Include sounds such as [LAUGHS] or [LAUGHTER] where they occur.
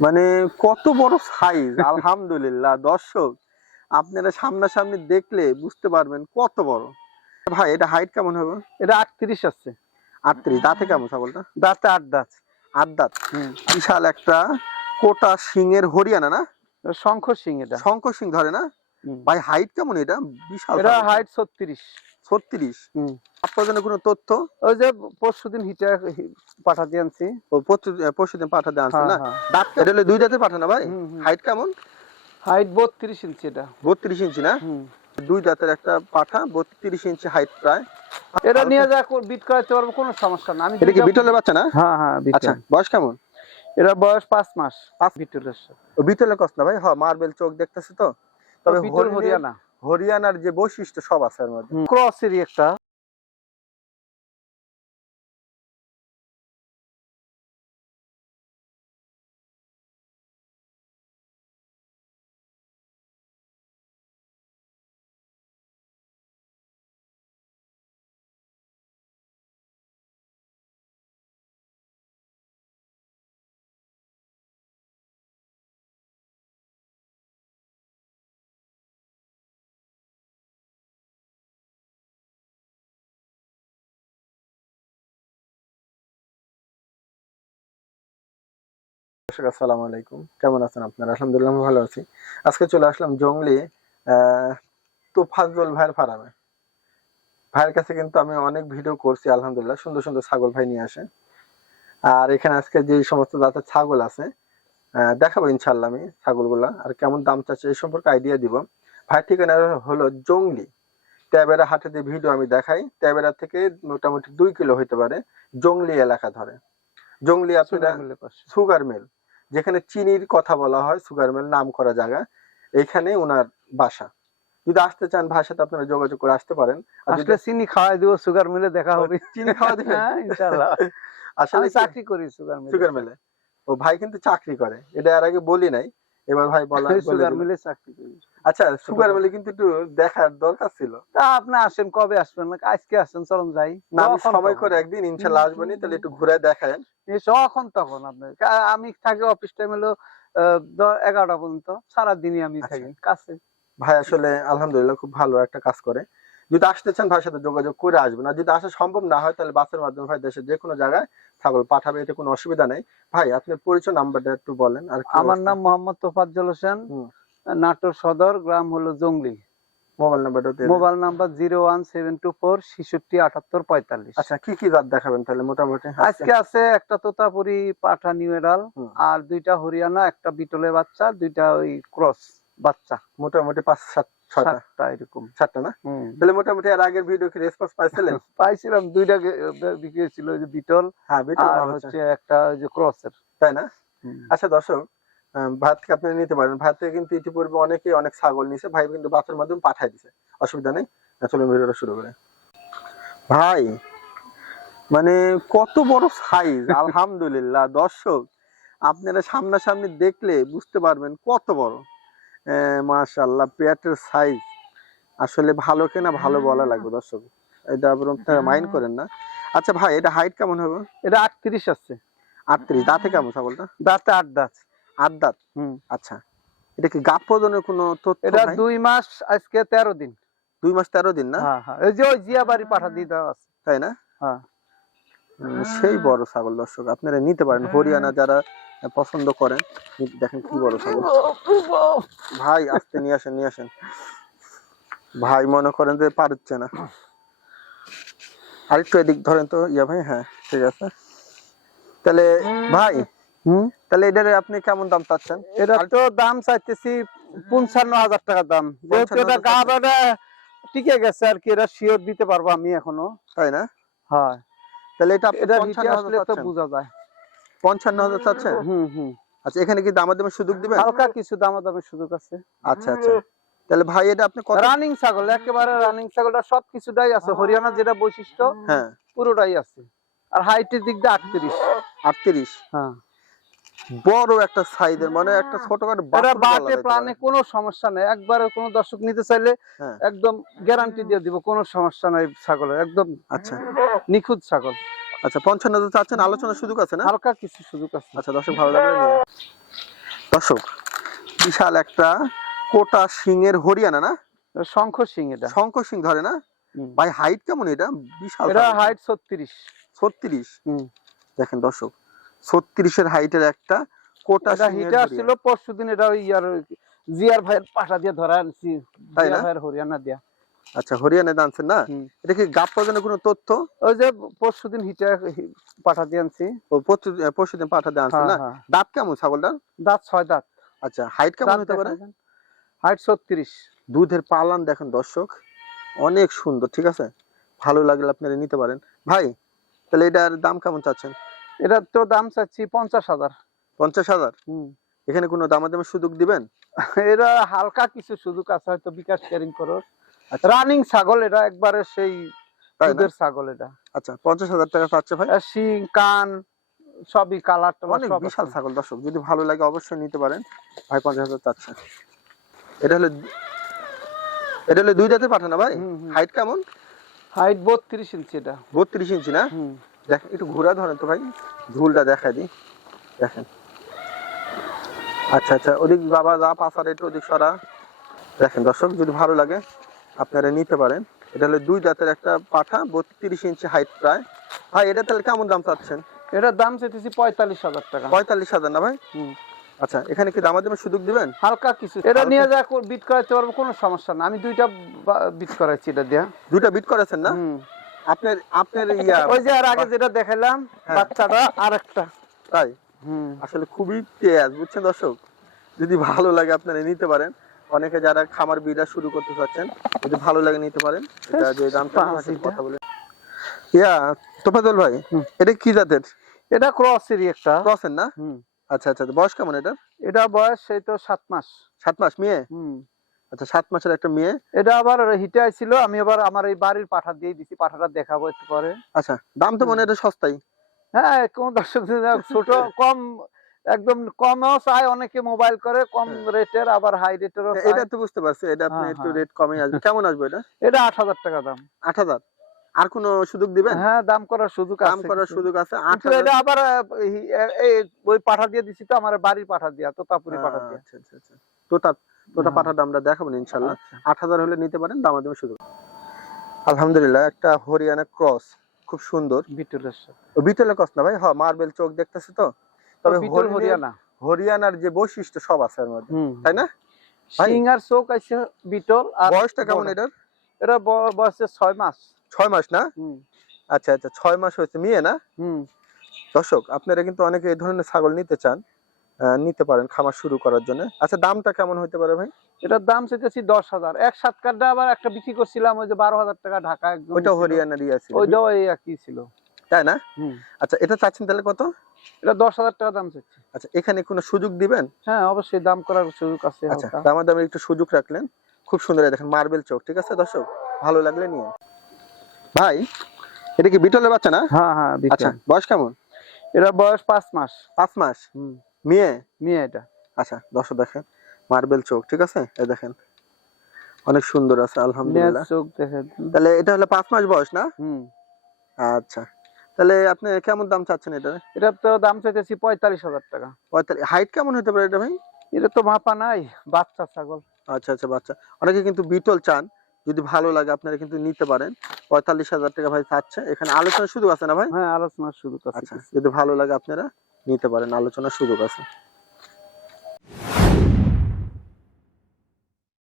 মানে কত বড় সাইজ আলহামদুলিল্লাহ। দর্শক আপনারা সামনাসামনি দেখলে বুঝতে পারবেন কত বড়। ভাই এটা হাইট কেমন হবে? এটা আটত্রিশ আছে। আটত্রিশ দাঁতে কেমন ছাগলটা? দাঁতে আট দাঁত। আট দাঁত। বিশাল একটা কোটা সিংয়ের হরিয়ানা না? শঙ্খ সিং এটা। শঙ্খ সিং ধরে না। ভাই হাইট কেমন এটা? বিশাল এটা হাইট ছত্রিশ। ছত্রিশ? হুম। আপনার জন্য কোনো তথ্য? ওই যে পরশু দিন হিটা পাঠা দিয়ে আনছি। ও পরশু দিন পাঠাতে আনছেন না? হ্যাঁ, দাঁত এটা হলো দুই দাঁতে পাঠানো ভাই? হুম, হুম। হাইট কেমন? হাইট বত্রিশ ইঞ্চি এটা। বত্রিশ ইঞ্চি না? হুম। দুই দাঁতের একটা পাঠা বত্রিশ ইঞ্চি হাইট প্রায়। এটা নিয়ে যা বিট করাতে পারব কোনো সমস্যা না। আমি এটা কি বিটলের বাচ্চা না? হ্যাঁ হ্যাঁ আচ্ছা বয়স কেমন? এটা বয়স পাঁচ মাস পাঁচ- বিটলের ও বিটলের কস না ভাই? হ মার্বেল চোখ দেখতেছে তো। তবে হরিয়ানা হরিয়ানার যে বৈশিষ্ট্য সব আছে এর মধ্যে। ক্রসেরই একটা। দর্শক আসসালামু আলাইকুম। কেমন আছেন আপনারা? আলহামদুলিল্লাহ আমি ভালো আছি। আজকে চলে আসলাম জঙ্গলি আহ, তোফাজ্জল ভাইয়ের ফার্মে। ভাইয়ের কাছে কিন্তু আমি অনেক ভিডিও করছি আলহামদুলিল্লাহ। সুন্দর সুন্দর ছাগল ভাই নিয়ে আসে। আর এখানে আজকে যে সমস্ত জাতের ছাগল আছে দেখাবো ইনশাল্লাহ আমি ছাগলগুলা আর কেমন দাম চাচ্ছে এই সম্পর্কে আইডিয়া দিব। ভাইয়ের ঠিকানা হলো জঙ্গলি। ট্যাবেরা হাটে যে ভিডিও আমি দেখাই ট্যাবেরা থেকে মোটামুটি দুই কিলো হইতে পারে জঙ্গলি এলাকা ধরে। জঙ্গলি আপনারা সুগার মিল। যেখানে চিনির কথা বলা হয় সুগার মিল নাম করা জায়গা এখানে ওনার বাসা। যদি আসতে চান ভাষাতে আপনারা যোগাযোগ করে আসতে পারেন। আসলে চিনি খাওয়াই দিব সুগার মিলে দেখা হবে। [LAUGHS] চিনি খাওয়া দিবে হ্যাঁ, ইনশাআল্লাহ। [LAUGHS] আসলে চাকরি করি সুগার মিলে। সুগার মিলে। ও ভাই কিন্তু চাকরি করে। এটা এর আগে বলি নাই। এবার ভাই বলা [LAUGHS] বলে সুগার মিলে চাকরি করি। আচ্ছা সুগার মিলে কিন্তু একটু দেখার দরকার ছিল। তা আপনি আসেন কবে আসবেন? আজকে আসেন চলুন যাই। না আমি সময় করে একদিন তাহলে একটু ঘুরে দেখায়েন। এই যখন তখন আপনি। আমি থাকি অফিস টাইম হলো এগারোটা পর্যন্ত। সারাদিনই আমি আচ্ছা। থাকি কাছে ভাই আসলে আলহামদুলিল্লাহ খুব ভালো একটা কাজ করে। যদি আসতে চান ভাইয়ের সাথে যোগাযোগ করে আসবেন। আর যদি আসা সম্ভব না হয় তাহলে বাসের মাধ্যমে ভাই দেশের যে কোনো জায়গায় ছাগল পাঠাবে এতে কোনো অসুবিধা নেই। ভাই আপনার পরিচয় নাম্বারটা একটু বলেন আর আমার নাম মোহাম্মদ তোফাজ্জল হোসেন। নাটোর সদর গ্রাম হলো জঙ্গলি। মোবাইল নাম্বারটা। Mobile number zero one seven two four ছেষট্টি আটাত্তর পঁয়তাল্লিশ। আচ্ছা কি কি জাত দেখাবেন তাহলে মোটামুটি? আজকে আছে একটা তোতাপুরি পাঠা নিউ এডাল আর দুইটা হরিয়ানা একটা বিটলের বাচ্চা দুইটা ওই ক্রস বাচ্চা। মোটামুটি পাঁচ সাত সাতটা এরকম। সাতটা না? তাহলে মোটামুটি আর আগের ভিডিও কি রেসপন্স পাইছিলেন? [LAUGHS] পাইছিলাম দুইটা গে- বিক্রি হয়েছিল ওই যে বিটল হ্যাঁ আর হচ্ছে হচ্ছে একটা ওই যে ক্রসের। তাই না? আচ্ছা দর্শক আহ, ভাত থেকে আপনি নিতে পারেন। ভাত কিন্তু ইতিপূর্বে অনেকে অনেক ছাগল নিছে ভাই কিন্তু বাসের মাধ্যমে পাঠাই দিছে। অসুবিধা নেই চলুন ভিডিওটা শুরু করে। ভাই মানে কত বড় সাইজ [LAUGHS] আলহামদুলিল্লাহ। দর্শক আপনারা সামনাসামনি দেখলে বুঝতে পারবেন কত বড়। মাশাল্লাহ পেটের সাইজ আসলে ভালো কিনা ভালো বলা লাগবে দর্শক। এটা আপনারা মাইন্ড করেন না। আচ্ছা ভাই এটা হাইট কেমন হবে? এটা আটত্রিশ আছে। আটত্রিশ দাঁতে কেমন ছাগলটা? দাঁতে আট দাঁত। আট দাঁত আচ্ছা। এটা কি গাপ প্রদানের কোনো তথ্য এটা দুই মাস আজকে তেরো দিন। দুই মাস তেরো দিন না? হ্যাঁ হ্যাঁ। এই যে ওই জিয়া বাড়ি পাঠা দিয়ে দেওয়া আছে। তাই না? হ্যাঁ। সেই বড় ছাগল দর্শক আপনারা নিতে পারেন। হরিয়ানা যারা পছন্দ করেন দেখেন কি বড় ছাগল। ভাই আস্তে নিয়ে আসেন নিয়ে আসেন। ভাই মনে করেন যে পারছে না। আরেকটু এদিক ধরেন তো। ইয়া ভাই হ্যাঁ ঠিক আছে। তাহলে ভাই হুম? তাহলে এটার আপনি কেমন দাম চাচ্ছেন? এটা তো দাম চাইতেছি পঞ্চান্ন হাজার টাকা দাম। যেহেতু এটা টিকে গেছে আর কি এটা শিওর দিতে পারব আমি এখনও। তাই না? হ্যাঁ। তাহলে এটা এটা আসলে তো বোঝা যায়। পঞ্চান্ন হাজার চাচ্ছেন? হুম হুম। আচ্ছা এখানে কি দামার দামের সুযোগ দিবেন? হালকা কিছু দামাদামের সুযোগ আছে। আচ্ছা আচ্ছা। তাহলে ভাই এটা আপনি কত রানিং ছাগল একেবারে রানিং ছাগলটা সব কিছুটাই আছে। হরিয়ানার যেটা বৈশিষ্ট্য হ্যাঁ। পুরোটাই আছে। আর হাইটের দিক দিয়ে আটত্রিশ। আটত্রিশ। হ্যাঁ। বড় একটা সাইজের মানে একটা ছোটখাটো এটা বাছুর বাটে প্রাণে পারে। কোনো সমস্যা নেই। একবারে কোনো দর্শক নিতে চাইলে হ্যাঁ। একদম গ্যারান্টি দিয়ে দিব কোনো সমস্যা নাই ছাগলের একদম আচ্ছা। নিখুঁত ছাগল। আচ্ছা পঞ্চান্ন হাজার চাচ্ছেন আলোচনার সুযোগ আছে না? হালকা কিছু সুযোগ আছে। আচ্ছা দর্শক ভালো নিয়ে। দর্শক বিশাল একটা কোটা সিংয়ের হরিয়ানা না? শঙ্খ সিং এটা। শঙ্কর সিং ধরে না। ভাই হাইট কেমন এটা? বিশাল এটা হাইট ছত্রিশ। ছত্রিশ। দেখেন দর্শক ছত্রিশের হাইটের একটা কোটা আসছিল পরশু দিন এটা ইয়ার জিয়ার ভাইয়ের দিয়ে ধরা আনছি। তাই না? ভাইয়ের হরিয়ানা দিয়া। আচ্ছা হরিয়ানা না? এটা কি গাপ কোনো তথ্য? ওই যে পরশু দিন হিটে পাঠা দিয়ে আনছি। ও পরশু দিন পাঠা দিয়ে আনছেন না? হ্যাঁ, হ্যাঁ। দাঁত কেমন ছাগলটার? দাঁত ছয় দাঁত। আচ্ছা হাইট কেমন হতে পারে? হাইট ছত্রিশ। দুধের পালান দেখেন দর্শক অনেক সুন্দর ঠিক আছে? ভালো লাগলে আপনারা নিতে পারেন। ভাই তাহলে এটার দাম কেমন চাচ্ছেন? এটা তো দাম চাচ্ছি পঞ্চাশ হাজার। পঞ্চাশ হাজার? হুম। এখানে কোনো দামাদামের সুযোগ দিবেন? এরা হালকা কিছু সুযোগ আছে হয়তো বিকাশ ক্যারিং করো আচ্ছা। রানিং ছাগল এটা একবারে সেই দুধের ছাগল এটা। আচ্ছা পঞ্চাশ হাজার টাকা চাচ্ছে ভাই? শিং কান সবই কালার অনেক বিশাল ছাগল দর্শক। যদি ভালো লাগে অবশ্যই নিতে পারেন। ভাই পঞ্চাশ হাজার চাচ্ছে। এটা হলো এটা হলো দুই দাঁতে পাঠানো ভাই? হুম, হুম। হাইট কেমন? হাইট বত্রিশ ইঞ্চি এটা। বত্রিশ ইঞ্চি না? হুম। দেখ একটু ঘোরা ধরেন তো ভাই ঝুলটা দেখা দিই। দেখেন। আচ্ছা আচ্ছা ওদিক বাবা যা পাশার একটু ওদিক সরা। দেখেন দর্শক যদি ভালো লাগে আপনারা নিতে পারেন। এটা হলো দুই দাঁতের একটা পাঠা বত্রিশ ইঞ্চি হাইট প্রায়। ভাই এটা তাহলে কেমন দাম চাচ্ছেন? এটার দাম চাইতেছি পঁয়তাল্লিশ হাজার টাকা। পঁয়তাল্লিশ হাজার না ভাই? আচ্ছা এখানে কি দামা দামাদামের সুযোগ দিবেন? হালকা কিছু এটা নিয়ে যা বিট করাইতে পারব কোনো সমস্যা না। আমি দুইটা বিট করাইছি এটা দিয়া। দুইটা বিট করেছেন না। আপনার আপনার [LAUGHS] ইয়া ওই যে আর আগে যেটা দেখাইলাম হ্যাঁ। বাচ্চাটা আর একটা তাই আসলে খুবই তেজ বুঝছেন দর্শক? যদি ভালো লাগে আপনারা নিতে পারেন। অনেকে যারা খামার বিড়া শুরু করতে চাচ্ছেন যদি ভালো লাগে নিতে পারেন এটা যে দামটা। কথা বলে। ইয়া তোফাজল ভাই এটা কি জাতের? এটা ক্রস ক্রসেরই একটা। ক্রসের না? হুম। আচ্ছা আচ্ছা বয়স কেমন এটা এটা বয়স সেই তো সাত মাস। সাত মাস মেয়ে? হুম। আচ্ছা সাত মাসের একটা মেয়ে? এটা আবার হিটে আইছিল আমি আবার আমার এই বাড়ির পাঠা দিয়ে দিছি পাঠাটা দেখাবো একটু পরে। আচ্ছা দাম তো মনে এটা সস্তাই। হ্যাঁ কোন দর্শক ছোট কম একদম কমও অনেকে মোবাইল করে কম হ্যাঁ। রেটের আবার হাই রেটেরও এটা তো বুঝতে পারছি এটা আপনি হ্যাঁ, একটু হ্যাঁ। রেট কমে আসবে। কেমন আসবে এটা? এটা আট হাজার টাকা দাম। আট হাজার? আর কোনো সুযোগ দিবেন? হ্যাঁ দাম করার সুযোগ দাম করার সুযোগ আছে কিন্তু এটা আবার এই ওই পাঠা দিয়ে দিছি তো আমার বাড়ির পাঠা দিয়া তোতাপুরি পাঠা দিয়া। আচ্ছা আচ্ছা আচ্ছা। তোতা তোতা হ্যাঁ। পাঠাটা আমরা দেখাবো না ইনশাল্লাহ আচ্ছা। আট হাজার হলে নিতে পারেন দামাদামি সুযোগ আলহামদুলিল্লাহ একটা হরিয়ানা ক্রস খুব সুন্দর। বিটুলের বিটলের ক্রস না ভাই? হ্যাঁ মার্বেল চোখ দেখতেছি তো? তবে হরিয়ানা হরিয়ানার যে বৈশিষ্ট্য সব আছে এর মধ্যে তাই না? সিং আর চোখ আছে বিটল আর বয়সটা কেমন এটার? এটা ব- বয়সে ছয় মাস। ছয় মাস না? হুম। আচ্ছা আচ্ছা ছয় মাস হয়েছে মেয়ে না? হুম। দর্শক আপনারা কিন্তু অনেকে এই ধরনের ছাগল নিতে চান। নিতে পারেন খামার শুরু করার জন্য। আচ্ছা দামটা কেমন হতে পারে ভাই? এটার দাম চেয়েছি দশ হাজার। এক সাত কাঠটা আবার একটা বিক্রি করছিলাম ওই যে বারো হাজার টাকা ঢাকা ওইটা নিছিল। হরিয়ানারই আছে ওইটাও এই একই ছিল। তাই না? আচ্ছা এটা চাচ্ছেন তাহলে কত? এটা দশ হাজার টাকা দাম চাচ্ছি আচ্ছা এখানে কোনো সুযোগ দিবেন? হ্যাঁ অবশ্যই দাম করার সুযোগ আছে আচ্ছা। দামা দামে একটু সুযোগ রাখলেন। খুব সুন্দর দেখেন মার্বেল চোখ ঠিক আছে দর্শক? ভালো লাগলে নিয়ে ভাই এটা কি বিটলের বাচ্চা না? হ্যাঁ হ্যাঁ আচ্ছা বয়স কেমন? এটা বয়স পাঁচ মাস। পাঁচ মাস? হুম। মেয়ে? এটা। আচ্ছা দর্শক দেখেন মার্বেল চোখ ঠিক আছে? এই দেখেন অনেক সুন্দর আছে আলহামদুলিল্লাহ। চোখ দেখে তাহলে এটা হলো পাঁচ মাস বয়স না? হুম। আচ্ছা তাহলে আপনি কেমন দাম চাচ্ছেন এটা এটা তো দাম চাইতেছি পঁয়তাল্লিশ হাজার টাকা। পঁয়তাল্লিশ হাইট কেমন হতে পারে এটা ভাই? এটা তো মাপা নাই বাচ্চা ছাগল। আচ্ছা আচ্ছা বাচ্চা। অনেকে কিন্তু বিটল চান যদি ভালো লাগে আপনারা কিন্তু নিতে পারেন। পঁয়তাল্লিশ হাজার টাকা ভাই চাচ্ছে। এখানে আলোচনা শুধু আছে না ভাই? হ্যাঁ আলোচনার শুধু আছে। আচ্ছা যদি ভালো লাগে আপনারা নিতে পারেন আলোচনার সুযোগ আছে।